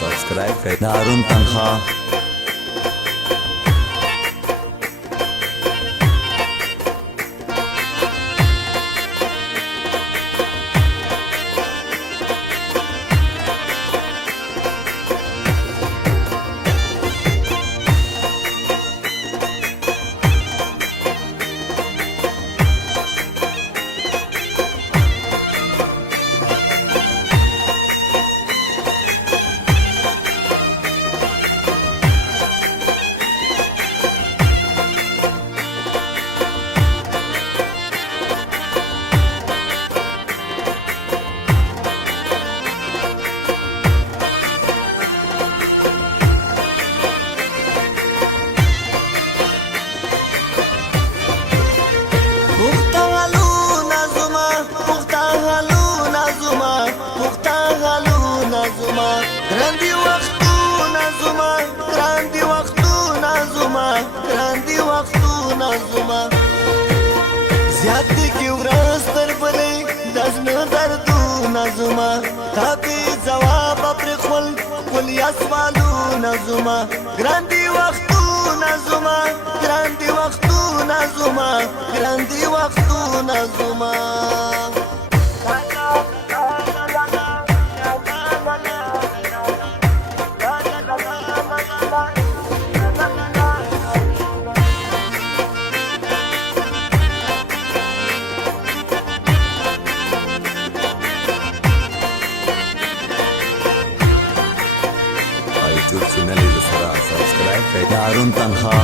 सब्सक्राइब कर दारुन तनखा Grandi waqtuna zuma, grandi waqtuna zuma, grandi waqtuna zuma. Ziyadti ki ورځ تر بلې دزنه دردونه زما تا بې ځوابه پرېښول ولیا سوالونه زما ګرانډي وختونه زما ګرانډي وختونه زما ګرانډي وختونه زما YouTube channel subscribe कर दारुन तनखा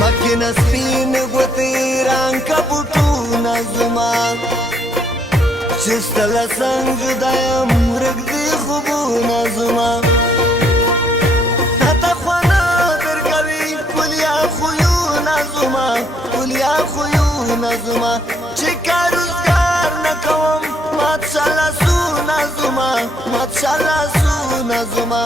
مکینه سپین ګوتې رنګکبوټونه زما چې ستله څنګ دایم ورږدي خوبونه زما تاته خوانه درکوي ښکلیا خویونه زما ښکلیا خویونه زما چې کار روزګار نه کوم مات شه لاسونه زما مات شه لاسونه زما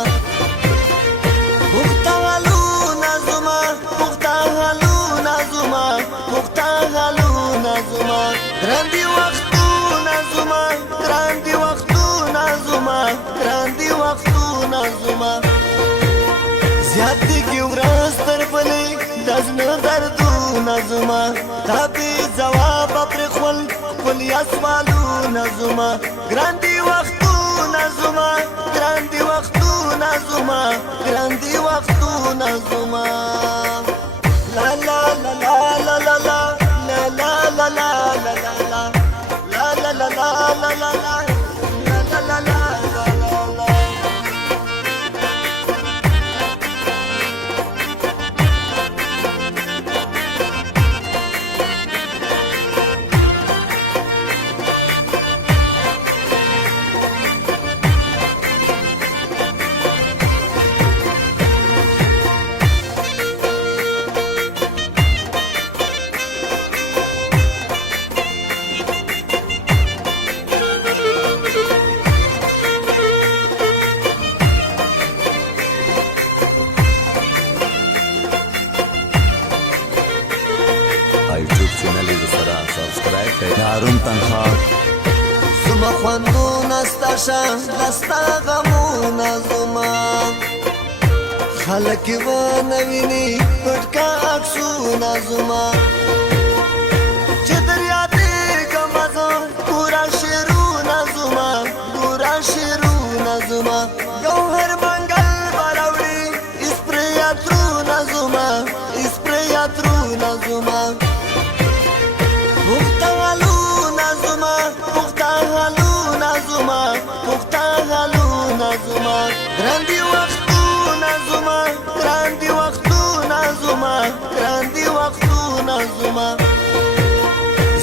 Grandi waqtuna zuma, grandi waqtuna zuma, grandi waqtuna zuma. Ziyadti ki ورځ تر بلې دزنه دردونه زما تا بې ځوابه پرېښول ولیا سوالونه زما ګرانډي وختونه زما ګرانډي وختونه زما ګرانډي وختونه زما لا لا لا لا لا لا لا لا لا لا YouTube channel subscribe कर दारुन तनखा زما خوندونه ستا شه دا ستا غمونه زما خلک یې ونه ویني پټ کا عکسونه زما چې در یادېږمه زه پوره شعرونه زما پوره شعرونه زما ګوهر منګل به راوړي اسپرې عطرونه زما اسپرې عطرونه زما پخته حالونه زما پخته حالونه زما پخته حالونه زما ګرانډي وختونه زما ګرانډي وختونه زما ګرانډي وختونه زما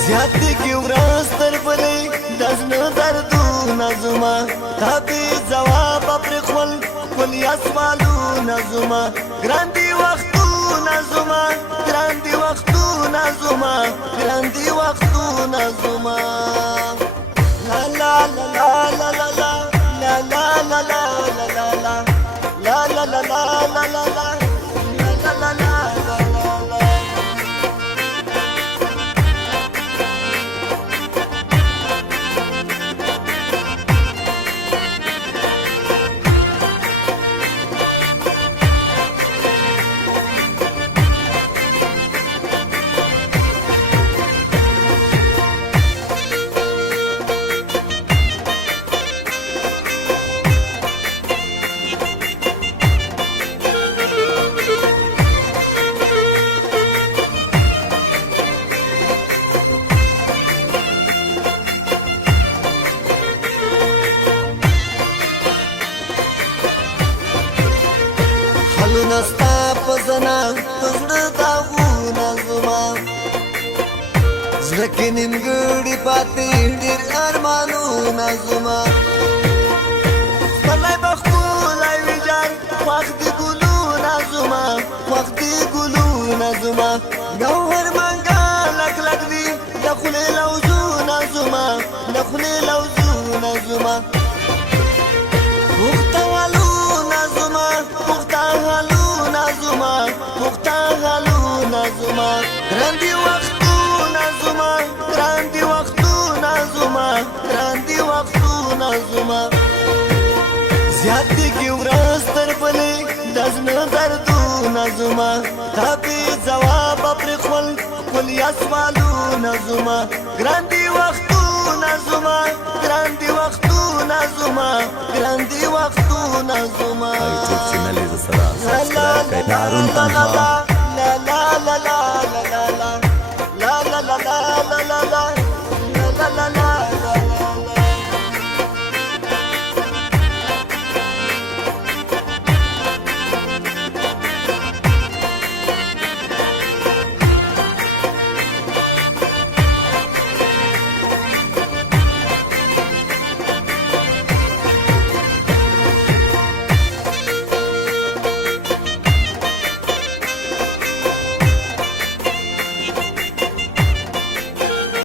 زیاتې کې ورځ تر بلې دزنه دردونه زما تا بې ځوابه پرېښول ولیا سوالونه وختونه زما ګران دي وختونه زما ګران دي وختونه زما ګران دي وختونه زما لا لا لا لا لا لا لا لا لا لا لا لا لا لا لا لا لا لا لا خلونه ستا په زنه په زړه داغونه زما زړه کې نیمګړي پاتې ډېر ارمانونه زما سپرلی به ښکلی وي جان خوښ دي ګلونه زما خوښ دي ګلونه زما ګوهر منګه لک لک دي د خولې لوزونه زما د خولې لوزونه زما پخته حالونه زما پخته حالونه زما پخته حالونه زما ګران دي وختونه زما ګران دي وختونه زما ګران دي وختونه زما زیات دي کې ورځ تر بلې د زړه دردونه زما تا بې ځوابه پرېښول ښکلي اسوالونه زما ګران دي وختونه زما ګران دي وختونه زما ګران دي وختونه زما یوټیوب چینل یې سره سبسکرایب کړئ. هارون تنها